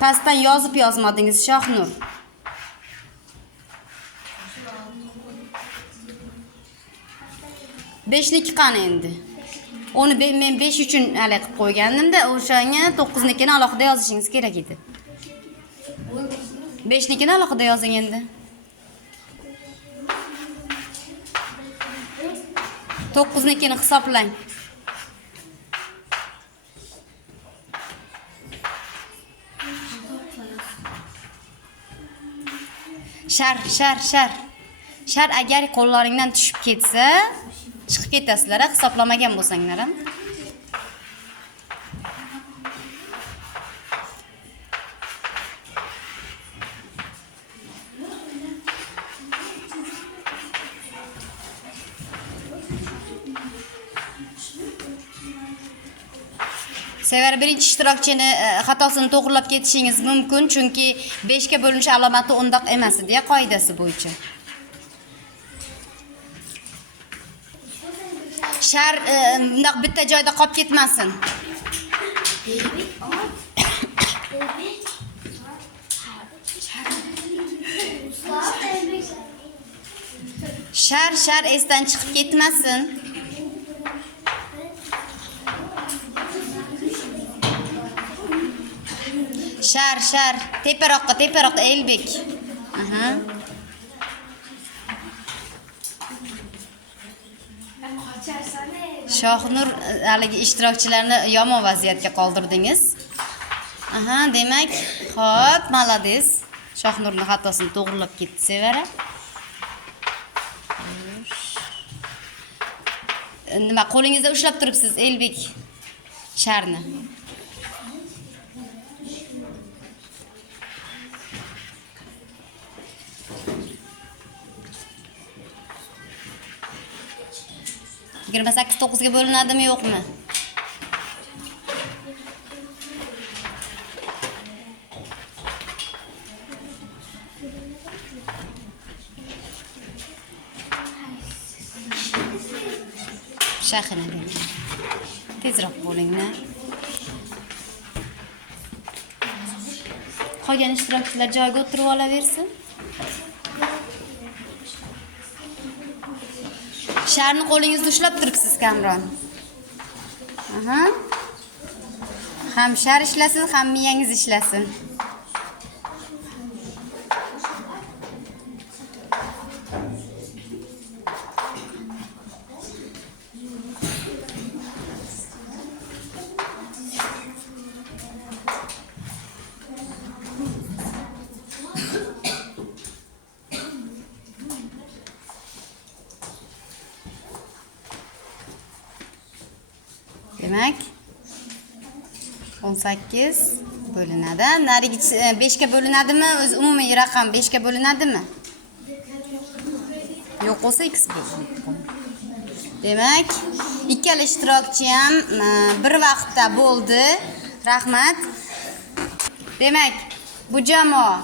Pastdan yozmadingiz Shohnur. Beshniki qani endi? Onu men 5 uchun hali qilib qo'ygandim-da, o'shanga 9nikini alohida yozishingiz kerak edi. 5nikini alohida yozing endi. 9nikini hisoblang. Shar agar qo'llaringdan tushib ketsa, chiqib ketasizlar, hisoblamagan bo'lsanglar ham. Sevar birinchi ishtirokchini xatosini to'g'rilab ketishingiz mumkin, chunki 5 ga bo'linish alomati undoq emas edi, qoidasi bo'yicha. Shar bundoq bitta joyda qolib ketmasin. Shar esdan chiqib ketmasin. Shar teparoqqa Elbek. Aha. Shohnur haligi ishtirokchilarni yomon vaziyatga qoldirdingiz. Aha, demak, xo'p, malades. Shohnurning xatosini to'g'rilab ketdi Sevara. Nima qo'lingizda ushlab turibsiz Elbek sharni? Yigirma 8 9 ga bo'linadimi, yo'qmi? Shahina dedim. Tezroq bo'linglar. Qolgan ishtirokchilar joyiga o'tirib olaversin. Sharni qo'lingizda ushlab turibsiz Kamron. Aha. Ham shar ishlasin, ham miyangiz ishlasin. Demak 18 bo'linadi. Narigi 5 ga bo'linadimi? O'zi umumiy raqam 5 ga bo'linadimi? Yo'q bo'lsa x bo'linadi. Demak, ikkala ishtirokchi ham bir vaqtda bo'ldi. Rahmat. Demak, bu jamoa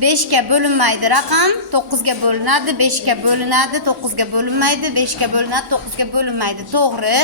5 ga bo'linmaydi raqam, 9 ga bo'linadi, 5 ga bo'linadi, 9 ga bo'linmaydi, 5 ga bo'linadi, 9 ga bo'linmaydi. To'g'ri.